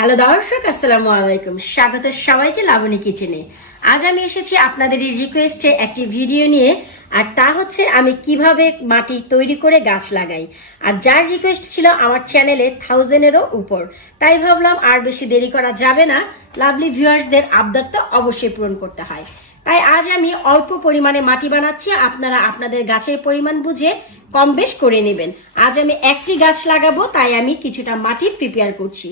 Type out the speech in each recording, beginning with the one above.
Hello দর্শক, আসসালামু আলাইকুম। স্বাগত সবাইকে লাবণী কিচেনে। আজ আমি এসেছি আপনাদের এই রিকোয়েস্টে একটি ভিডিও নিয়ে, আর তা হচ্ছে আমি কিভাবে মাটি তৈরি করে গাছ লাগাই। আর যার রিকোয়েস্ট ছিল আমার চ্যানেলে 1000-এরও উপর, তাই ভাবলাম আর বেশি দেরি করা যাবে না, লাভলি ভিউয়ার্সদের আবদার তো অবশ্যই পূরণ করতে হয়। তাই আজ আমি অল্প পরিমাণে মাটি বানাচ্ছি, আপনারা আপনাদের গাছের পরিমাণ বুঝে কম বেশ করে নেবেন। আজ আমি একটি গাছ লাগাবো, তাই আমি কিছুটা মাটি প্রিপেয়ার করছি।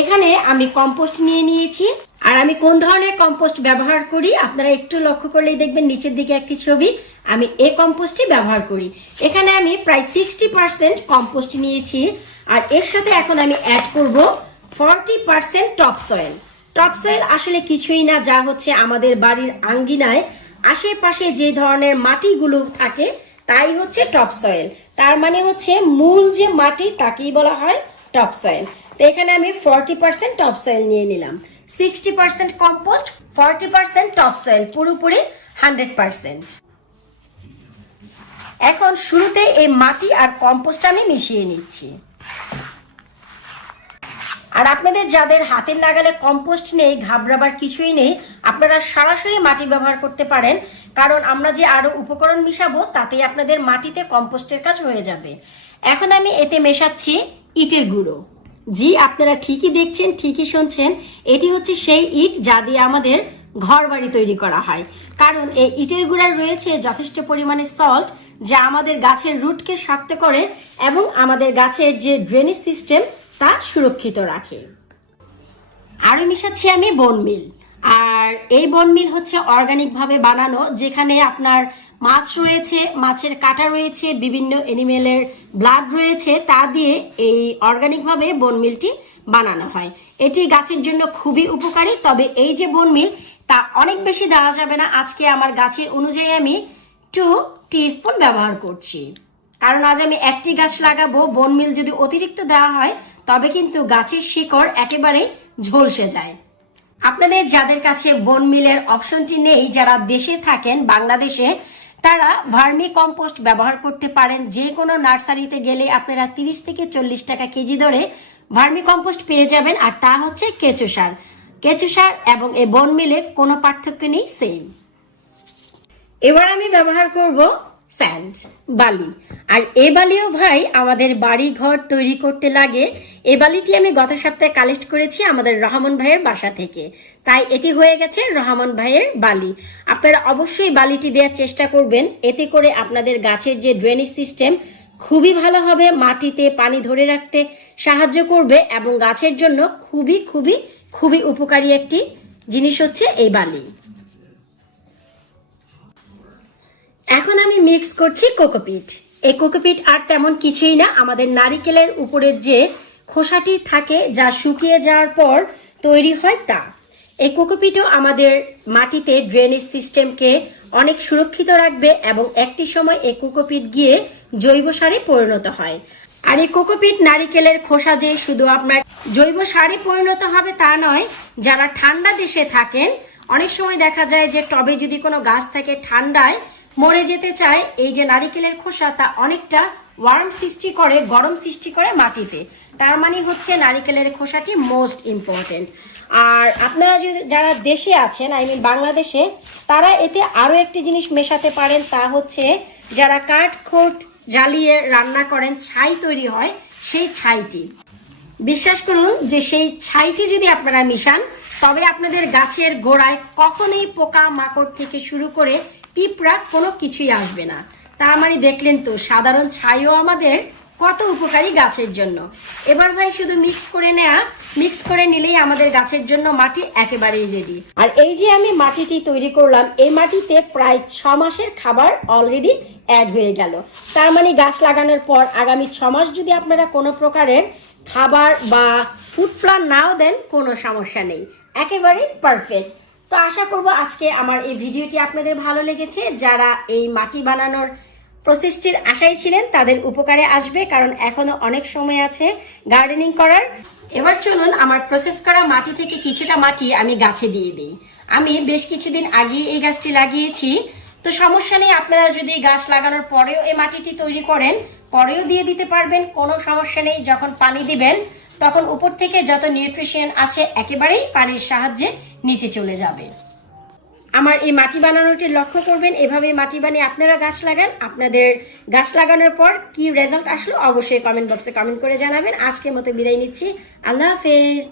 এখানে আমি কম্পোস্ট নিয়ে নিয়েছি। আর আমি কোন ধরনের কম্পোস্ট ব্যবহার করি আপনারা একটু লক্ষ্য করলেই দেখবেন নিচের দিকে একটি ছবি, আমি এই কম্পোস্টই ব্যবহার করি। এখানে আমি প্রায় 60% কম্পোস্ট নিয়েছি। আর এর সাথে এখন আমি অ্যাড করব 40% টপ সয়েল। টপ সয়েল আসলে কিছুই না, যা হচ্ছে আমাদের বাড়ির আঙ্গিনায় আশেপাশে যে ধরনের মাটিগুলো থাকে তাই হচ্ছে টপ সয়েল। তার মানে হচ্ছে মূল যে মাটি তাকেই বলা হয় টপ সয়েল। তো এখানে আমি 40% টপ সয়েল নিয়ে নিলাম। 60% কম্পোস্ট, 40% টপ সয়েল, পুরোপুরি 100%। এখন শুরুতে এই মাটি আর কম্পোস্ট আমি মিশিয়ে নিচ্ছি। আর আপনাদের যাদের হাতের নাগালে কম্পোস্ট নেই, ঘাবড়াবার কিছুই নেই, আপনারা সরাসরি মাটি ব্যবহার করতে পারেন, কারণ আমরা যে আরো উপকরণ মিশাবো তাতেই আপনাদের মাটিতে কম্পোস্টের কাজ হয়ে যাবে। এখন আমি এতে মেশাচ্ছি ইটের গুঁড়ো। জি, আপনারা ঠিকই দেখছেন, ঠিকই শুনছেন, এটি হচ্ছে সেই ইট যা দিয়ে আমাদের ঘর বাড়ি তৈরি করা হয়। কারণ এই ইটের গুঁড়ায় রয়েছে যথেষ্ট পরিমাণে সল্ট, যা আমাদের গাছের রুটকে শক্ত করে এবং আমাদের গাছের যে ড্রেনেজ সিস্টেম তা সুরক্ষিত রাখে। আরও মিশাচ্ছি আমি বোন মিল। আর এই বোন মিল হচ্ছে অর্গানিক ভাবে বানানো, যেখানে আপনার মাছ রয়েছে, মাছের কাঁটা রয়েছে, বিভিন্ন এনিমেলের ব্লাড রয়েছে, তা দিয়ে এই অর্গানিক ভাবে বোন মিলটি বানানো হয়। এটি গাছের জন্য খুবই উপকারী। তবে এই যে বোন মিল তা অনেক বেশি দেওয়া যাবে না। আজকে আমার গাছের অনুযায়ী আমি 2 টিস্পুন ব্যবহার করছি, কারণ আজ আমি একটি গাছ লাগাবো। বোন মিল যদি অতিরিক্ত দেওয়া হয় তবে কিন্তু গাছের শিকড় একেবারেই ঝলসে যায়। আপনাদের যাদের কাছে বোন মিলের অপশনটি নেই, যারা দেশে থাকেন, বাংলাদেশে, তারা ভার্মি কম্পোস্ট ব্যবহার করতে পারেন। যে কোনো নার্সারিতে গেলে আপনারা 30 থেকে 40 টাকা কেজি দরে ভার্মি কম্পোস্ট পেয়ে যাবেন। আর তা হচ্ছে কেঁচো সার। কেঁচো সার এবং এই বোন মিলে কোনো পার্থক্য নেই, সেম। এবার আমি ব্যবহার করব স্যান্ড, বালি। আর এই বালিও ভাই আমাদের বাড়ি ঘর তৈরি করতে লাগে। এই বালিটি আমি গত সপ্তাহে কালেক্ট করেছি আমাদের রহমান ভাইয়ের বাসা থেকে, তাই এটি হয়ে গেছে রহমান ভাইয়ের বালি। আপনারা অবশ্যই বালিটি দেওয়ার চেষ্টা করবেন, এতে করে আপনাদের গাছের যে ড্রেনেজ সিস্টেম খুবই ভালো হবে, মাটিতে পানি ধরে রাখতে সাহায্য করবে এবং গাছের জন্য খুবই খুবই খুবই উপকারী একটি জিনিস হচ্ছে এই বালি। এখন আমি মিক্স করছি কোকোপিট। এই কোকোপিট আর তেমন কিছুই না, আমাদের নারিকেলের উপরের যে খোসাটি থাকে যা শুকিয়ে যাওয়ার পর তৈরি হয় তা। এই কোকোপিটও আমাদের মাটিতে ড্রেনেজ সিস্টেমকে অনেক সুরক্ষিত রাখবে এবং একটি সময় এই কোকোপিট গিয়ে জৈব সারে পরিণত হয়। আর এই কোকোপিট নারিকেলের খোসা যে শুধু আপনার জৈব সারে পরিণত হবে তা নয়, যারা ঠান্ডা দেশে থাকেন অনেক সময় দেখা যায় যে টবে যদি কোনো গাছ থাকে ঠান্ডায় মরে যেতে চায়, এই যে নারিকেলের খোসা তা অনেকটা ওয়ার্ম সৃষ্টি করে, গরম সৃষ্টি করে মাটিতে। তার মানে হচ্ছে নারিকেলের খোসাটি মোস্ট ইম্পর্টেন্ট। আর আপনারা যদি যারা দেশে আছেন, আই মিন বাংলাদেশে, তারা এতে আরও একটি জিনিস মেশাতে পারেন, তা হচ্ছে যারা কাঠখোট জ্বালিয়ে রান্না করেন, ছাই তৈরি হয়, সেই ছাইটি। বিশ্বাস করুন যে সেই ছাইটি যদি আপনারা মিশান তবে আপনাদের গাছের গোড়ায় কখনোই পোকা মাকড় থেকে শুরু করে পিঁপড়া কোনো কিছুই আসবে না। তার মানে দেখলেন তো সাধারণ ছাইও আমাদের কত উপকারী গাছের জন্য। এবার ভাই শুধু মিক্স করে নিলেই আমাদের গাছের জন্য মাটি একেবারেই রেডি। আর এই যে আমি মাটিটি তৈরি করলাম, এই মাটিতে প্রায় 6 মাসের খাবার অলরেডি অ্যাড হয়ে গেল। তার মানে গাছ লাগানোর পর আগামী 6 মাস যদি আপনারা কোনো প্রকারের খাবার বা ফুড প্ল্যান নাও দেন, কোনো সমস্যা নেই, একেবারেই পারফেক্ট। তো আশা করব আজকে আমার এই ভিডিওটি আপনাদের ভালো লেগেছে। যারা এই মাটি বানানোর প্রসেসটির আশায় ছিলেন তাদের উপকারে আসবে, কারণ এখনো অনেক সময় আছে গার্ডেনিং করার। এবার চলুন আমার প্রসেস করা মাটি থেকে কিছুটা মাটি আমি গাছে দিয়ে দিই। আমি বেশ কিছুদিন আগে এই গাছটি লাগিয়েছি, তো সমস্যা নেই, আপনারা যদি গাছ লাগানোর পরেও এই মাটিটি তৈরি করেন পরেও দিয়ে দিতে পারবেন, কোনো সমস্যা নেই। যখন পানি দিবেন তখন উপর থেকে যত নিউট্রিশন আছে একেবারেই পানির সাহায্যে নিচে চলে যাবে। আমার এই মাটি বানানোটি লক্ষ্য করবেন, এভাবে মাটি বানিয়ে আপনারা গাছ লাগান। আপনাদের গাছ লাগানোর পর কি রেজাল্ট আসলো অবশ্যই কমেন্ট বক্সে কমেন্ট করে জানাবেন। আজকের মতো বিদায় নিচ্ছি, আল্লাহ হাফেজ।